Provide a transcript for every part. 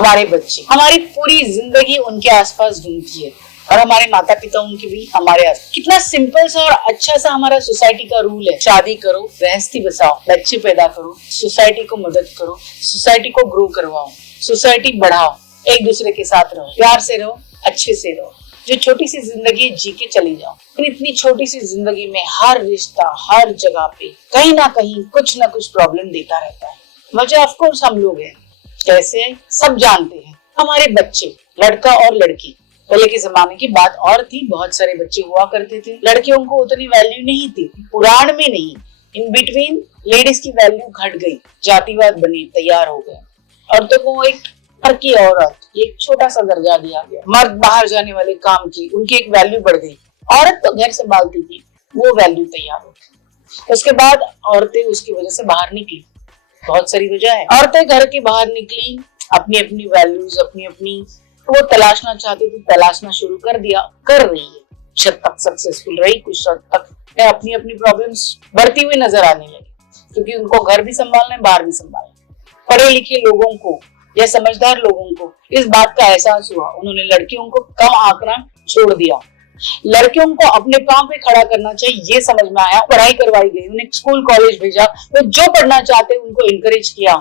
हमारे बच्चे, हमारी पूरी जिंदगी उनके आसपास घूमती है और हमारे माता पिता उनके भी हमारे आस। कितना सिंपल सा और अच्छा सा हमारा सोसाइटी का रूल है। शादी करो, गृहस्थी बसाओ, बच्चे पैदा करो, सोसाइटी को मदद करो, सोसाइटी को ग्रो करवाओ, सोसाइटी बढ़ाओ, एक दूसरे के साथ रहो, प्यार से रहो, अच्छे से रहो। जो छोटी सी जिंदगी जी के चली जाओ। इतनी छोटी सी जिंदगी में हर रिश्ता, हर जगह पे कहीं ना कहीं कुछ ना कुछ प्रॉब्लम देता रहता है। वजह ऑफ कोर्स हम लोग हैं। कैसे सब जानते हैं। हमारे बच्चे, लड़का और लड़की, पहले के जमाने की बात और थी, बहुत सारे बच्चे हुआ करते थे, लड़कियों को उतनी वैल्यू नहीं थी, पुराण में नहीं, इन बिटवीन लेडीज की वैल्यू घट गई, जातिवाद बने, तैयार हो गए। औरतों को एक घर की औरत, एक छोटा सा दर्जा दिया गया। मर्द बाहर जाने वाले काम की, उनकी एक वैल्यू बढ़ गई। औरत तो घर संभालती थी, वो वैल्यू तैयार हो गई। उसके बाद औरतें उसकी वजह से बाहर निकली। बहुत सारी वजह है। औरतें घर के बाहर निकली, अपनी अपनी वैल्यूज, अपनी अपनी वो तलाशना चाहती थी, तलाशना शुरू कर दिया, कर रही है। कुछ हद तक सक्सेसफुल रही, कुछ हद तक अपनी अपनी प्रॉब्लम्स बढ़ती हुई नजर आने लगी, क्योंकि उनको घर भी संभालना है, बाहर भी संभालना है। पढ़े लिखे लोगों को या समझदार लोगों को इस बात का एहसास हुआ। उन्होंने लड़कियों को कम आंकना छोड़ दिया। लड़कियों को अपने पांव पे खड़ा करना चाहिए, ये समझ में आया। पढ़ाई करवाई गई, उन्हें स्कूल कॉलेज भेजा, वो जो पढ़ना चाहते उनको इनकरेज किया,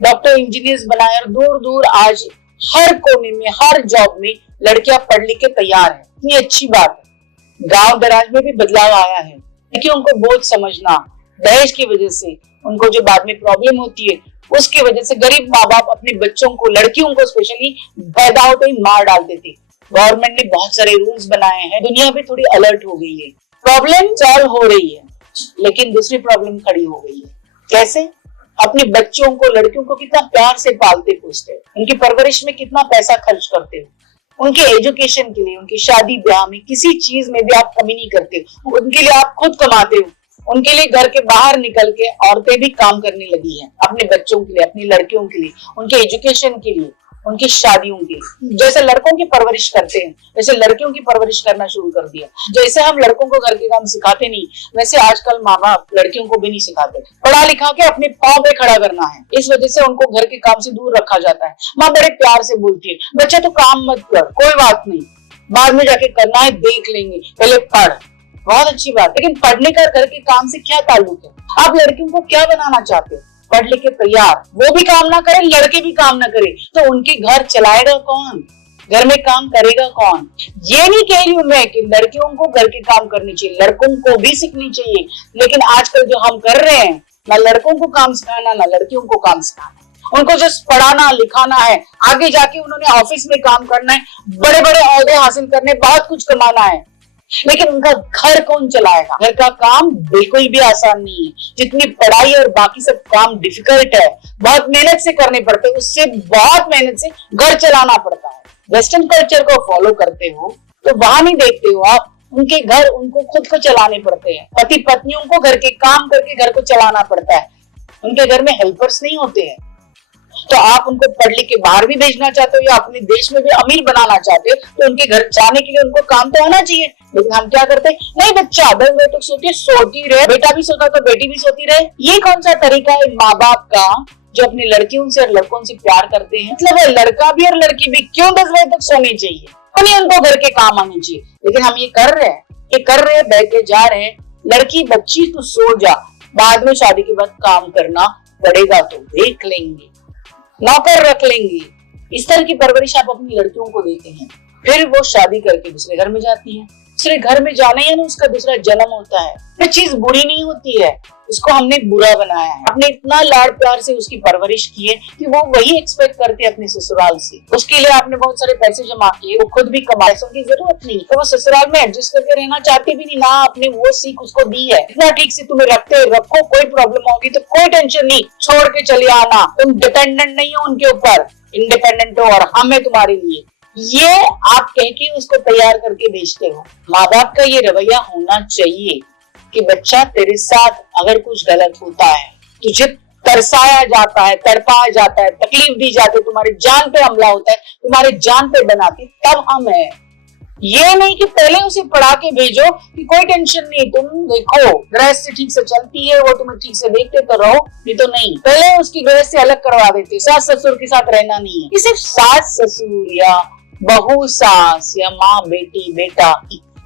डॉक्टर इंजीनियर्स बनाए और दूर दूर आज हर कोने में, हर जॉब में लड़कियां पढ़ लिख के तैयार है। इतनी अच्छी बात है। गांव दराज में भी बदलाव आया है। लेकिन उनको बोझ समझना, दहेज की वजह से उनको जो बाद में प्रॉब्लम होती है, उसकी वजह से गरीब माँ बाप अपने बच्चों को, लड़कियों को स्पेशली पैदा होते ही मार डालते थे। गवर्नमेंट ने बहुत सारे रूल्स बनाए हैं, दुनिया भी थोड़ी अलर्ट हो गई है, प्रॉब्लम सॉल्व हो रही है। लेकिन दूसरी प्रॉब्लम खड़ी हो गई है। कैसे? अपने बच्चों को, लड़कियों को कितना प्यार से पालते पोसते हो, उनकी परवरिश में कितना पैसा खर्च करते हो, उनके एजुकेशन के लिए, उनकी शादी ब्याह में किसी चीज में भी आप कमी नहीं करते हो, उनके लिए आप खुद कमाते हो। उनके लिए घर के बाहर निकल के औरतें भी काम करने लगी हैं, अपने बच्चों के लिए, अपनी लड़कियों के लिए, उनके एजुकेशन के लिए, उनकी शादियों के लिए। जैसे लड़कों की परवरिश करते हैं, वैसे लड़कियों की परवरिश करना शुरू कर दिया। जैसे हम लड़कों को घर के काम सिखाते नहीं, वैसे आजकल माँ बाप लड़कियों को भी नहीं सिखाते। पढ़ा लिखा के अपने पांव पे खड़ा करना है, इस वजह से उनको घर के काम से दूर रखा जाता है। माँ बड़े प्यार से बोलती है, बच्चा तो काम मत कर, कोई बात नहीं, बाद में जाके करना है, देख लेंगे, पहले पढ़। बहुत अच्छी बात, लेकिन पढ़ने का घर के काम से क्या ताल्लुक है? आप लड़कियों को क्या बनाना चाहते हो? पढ़ लिख के तैयार, वो भी काम ना करे, लड़के भी काम ना करे, तो उनके घर चलाएगा कौन? घर में काम करेगा कौन? ये नहीं कह रही हूं मैं कि लड़कियों को घर के काम करनी चाहिए, लड़कों को भी सीखनी चाहिए। लेकिन आजकल जो हम कर रहे हैं, ना लड़कों को काम सिखाना, ना लड़कियों को काम सिखाना। उनको जस्ट पढ़ाना लिखाना है, आगे जाके उन्होंने ऑफिस में काम करना है, बड़े बड़े ओहदे हासिल करने, बहुत कुछ कमाना है। लेकिन उनका घर कौन चलाएगा? घर का काम बिल्कुल भी आसान नहीं है। जितनी पढ़ाई और बाकी सब काम डिफिकल्ट है, बहुत मेहनत से करने पड़ते हैं, उससे बहुत मेहनत से घर चलाना पड़ता है। वेस्टर्न कल्चर को फॉलो करते हो तो वहां नहीं देखते हो आप, उनके घर उनको खुद को चलाने पड़ते हैं। पति पत्नियों को घर के काम करके घर को चलाना पड़ता है, उनके घर में हेल्पर्स नहीं होते हैं। तो आप उनको पढ़ लिख के बाहर भी भेजना चाहते हो या अपने देश में भी अमीर बनाना चाहते हो, तो उनके घर जाने के लिए उनको काम तो होना चाहिए। लेकिन हम क्या करते हैं? नहीं, बच्चा 10 बजे तक सोती रहे, बेटा भी सोता तो बेटी भी सोती रहे। ये कौन सा तरीका है माँ बाप का, जो अपने लड़कियों से और लड़कों से प्यार करते हैं? मतलब है लड़का भी और लड़की भी क्यों 10 बजे तक सोनी चाहिए? उन्हें उनको घर के काम आने चाहिए। लेकिन हम ये कर रहे हैं, बैठ के जा रहे हैं। लड़की बच्ची तो सो जा, बाद में शादी के बाद काम करना पड़ेगा तो देख लेंगे, नौकर रख लेंगे। इस तरह की परवरिश आप अपनी लड़कियों को देते हैं। फिर वो शादी करके दूसरे घर में जाती हैं। दूसरे घर में जाने या ना उसका दूसरा जन्म होता है। ये चीज बुरी नहीं होती है, उसको हमने बुरा बनाया है। हमने इतना लाड प्यार से उसकी परवरिश की है कि वो वही एक्सपेक्ट करते हैं अपने ससुराल से। उसके लिए आपने बहुत सारे पैसे जमा किए, वो खुद भी कमाए, की जरूरत नहीं, तो वो ससुराल में एडजस्ट करके रहना चाहती भी नहीं ना। आपने वो सीख उसको दी है, इतना ठीक से तुम्हें रखो, कोई प्रॉब्लम होगी तो कोई टेंशन नहीं, छोड़ के चले आना, तुम डिपेंडेंट नहीं हो उनके ऊपर, इंडिपेंडेंट हो और हम है तुम्हारे लिए। ये आप कह के उसको तैयार करके भेजते हो। माँ बाप का ये रवैया होना चाहिए कि बच्चा तेरे साथ अगर कुछ गलत होता है, तुझे तरसाया जाता है, तड़पाया जाता है, तकलीफ दी जाती है, तुम्हारे जान पे हमला होता है, तुम्हारे जान पे बनाती, तब हम है। ये नहीं कि पहले उसे पढ़ा के भेजो कि कोई टेंशन नहीं, तुम देखो गृहस्थी ठीक से चलती है, वो तुम्हें ठीक से देखते तो रहो, नहीं तो नहीं। पहले उसकी गृहस्थी अलग करवा देते, सास ससुर के साथ रहना नहीं है। ये सिर्फ सास ससुर या बहू सास या माँ बेटी बेटा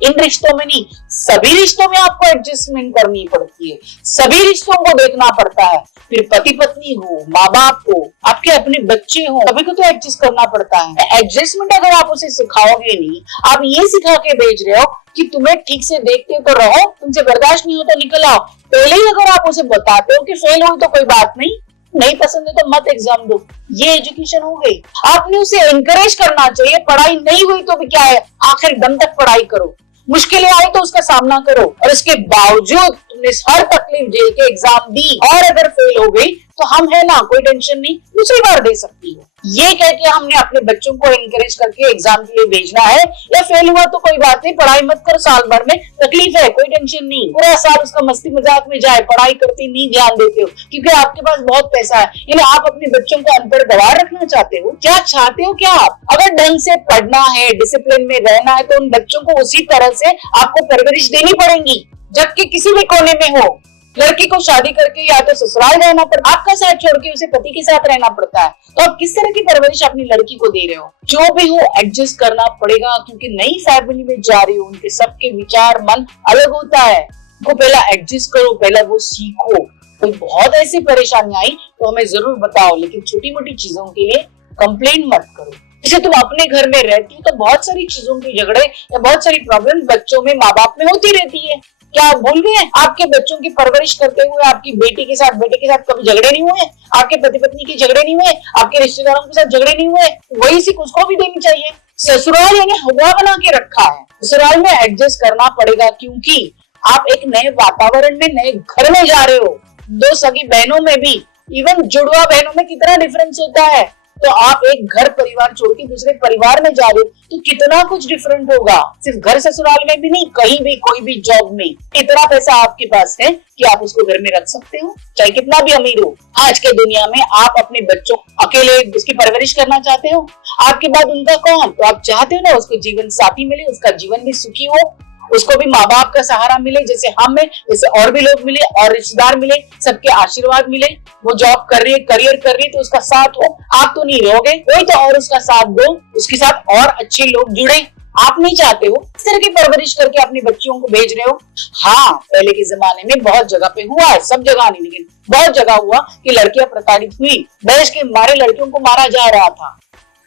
इन रिश्तों में नहीं, सभी रिश्तों में आपको एडजस्टमेंट करनी पड़ती है, सभी रिश्तों को देखना पड़ता है। फिर पति पत्नी हो, माँ बाप हो, आपके अपने बच्चे हो, सभी को तो एडजस्ट करना पड़ता है। एडजस्टमेंट अगर आप उसे सिखाओगे नहीं, आप ये सिखा के भेज रहे हो कि तुम्हें ठीक से देखते तो रहो, तुमसे बर्दाश्त नहीं हो तो निकल आओ। पहले ही अगर आप उसे बताते हो कि फेल हुई तो कोई बात नहीं, नहीं पसंद है तो मत एग्जाम दो, ये एजुकेशन हो गई। आपने उसे एनकरेज करना चाहिए, पढ़ाई नहीं हुई तो भी क्या है, आखिर दम तक पढ़ाई करो, मुश्किलें आई तो उसका सामना करो, और इसके बावजूद तुमने हर तकलीफ झेल के एग्जाम दी और अगर फेल हो गई तो हम है ना, कोई टेंशन नहीं, दूसरी बार दे सकती हो। ये कह के हमने अपने बच्चों को एनकरेज करके एग्जाम के लिए भेजना है, या फेल हुआ तो कोई बात नहीं, पढ़ाई मत करो, साल भर में तकलीफ है कोई टेंशन नहीं, पूरा साल उसका मस्ती मजाक में जाए, पढ़ाई करती नहीं ध्यान देते हो क्योंकि आपके पास बहुत पैसा है। यानी आप अपने बच्चों को अनपढ़ गवार रखना चाहते हो, क्या चाहते हो क्या आप? अगर ढंग से पढ़ना है, डिसिप्लिन में रहना है, तो उन बच्चों को उसी तरह से आपको परवरिश देनी पड़ेगी, जबकि किसी भी कोने में हो। लड़की को शादी करके या तो ससुराल जाना पड़ता, आपका साथ छोड़ के उसे पति के साथ रहना पड़ता है, तो आप किस तरह की परवरिश अपनी लड़की को दे रहे हो? जो भी हो एडजस्ट करना पड़ेगा, क्योंकि नई फैमिली में जा रही हो, उनके सबके विचार मन अलग होता है, उनको पहला एडजस्ट करो, पहला वो सीखो। कोई बहुत ऐसी परेशानी आई तो हमें जरूर बताओ, लेकिन छोटी मोटी चीजों के लिए कंप्लेन मत करो। जैसे तुम अपने घर में रहती हो तो बहुत सारी चीजों के झगड़े या बहुत सारी प्रॉब्लम बच्चों में माँ बाप में होती रहती है, क्या आप भूल गए? आपके बच्चों की परवरिश करते हुए आपकी बेटी के साथ बेटे के साथ कभी झगड़े नहीं हुए? आपके पति पत्नी के झगड़े नहीं हुए? आपके रिश्तेदारों के साथ झगड़े नहीं हुए? वही सीख उसको भी देनी चाहिए। ससुराल यानी हवा बना के रखा है, ससुराल में एडजस्ट करना पड़ेगा, क्योंकि आप एक नए वातावरण में, नए घर में जा रहे हो। दो सगी बहनों में भी, इवन जुड़वा बहनों में कितना डिफरेंस होता है, तो आप एक घर परिवार छोड़ के दूसरे परिवार में जा रहे हो तो कितना कुछ डिफरेंट होगा। सिर्फ घर ससुराल में भी नहीं, कहीं भी कोई भी जॉब में इतना पैसा आपके पास है कि आप उसको घर में रख सकते हो, चाहे कितना भी अमीर हो। आज के दुनिया में आप अपने बच्चों अकेले उसकी परवरिश करना चाहते हो, आपके बाद उनका कौन? तो आप चाहते हो ना उसको जीवन साथी मिले, उसका जीवन भी सुखी हो, उसको भी माँ बाप का सहारा मिले, जैसे हम है जैसे और भी लोग मिले, और रिश्तेदार मिले, सबके आशीर्वाद मिले। वो जॉब कर रही है, करियर कर रही है तो उसका साथ हो, आप तो नहीं रहोगे, कोई तो और उसका साथ दो, उसके साथ और अच्छे लोग जुड़े, आप नहीं चाहते हो? इस तरह की परवरिश करके अपनी बच्चियों को भेज रहे हो। हाँ, पहले के जमाने में बहुत जगह पे हुआ है, सब जगह नहीं लेकिन बहुत जगह हुआ कि लड़कियां प्रताड़ित हुई, दहेज के मारे लड़कियों को मारा जा रहा था,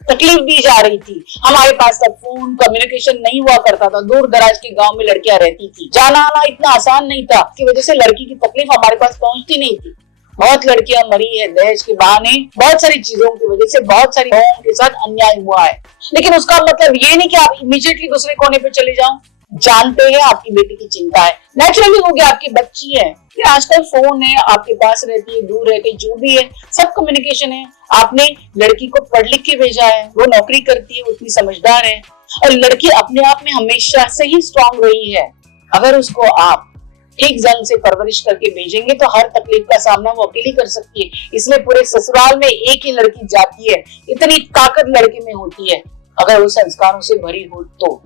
तकलीफ दी जा रही थी। हमारे पास तक फोन कम्युनिकेशन नहीं हुआ करता था, दूर दराज के गांव में लड़कियां रहती थी, जाना आना इतना आसान नहीं था, इसकी वजह से लड़की की तकलीफ हमारे पास पहुंचती नहीं थी। बहुत लड़कियां मरी है दहेज के बहाने, बहुत सारी चीजों की वजह से बहुत सारी लोगों के साथ अन्याय हुआ है। लेकिन उसका मतलब ये नहीं कि आप इमीडिएटली दूसरे कोने पे चले जाओ। जानते हैं आपकी बेटी की चिंता है, नेचुरली हो गया, आपकी बच्ची है, फिर आजकल फोन है, आपके पास रहती है, दूर रहती है, जो भी है सब कम्युनिकेशन है। आपने लड़की को पढ़ लिख के भेजा है, वो नौकरी करती है, उतनी समझदार है, और लड़की अपने आप में हमेशा से ही स्ट्रांग रही है। अगर उसको आप ठीक ढंग से परवरिश करके भेजेंगे तो हर तकलीफ का सामना वो अकेली कर सकती है। इसलिए पूरे ससुराल में एक ही लड़की जाती है, इतनी ताकत लड़की में होती है अगर वो संस्कारों से भरी हो तो।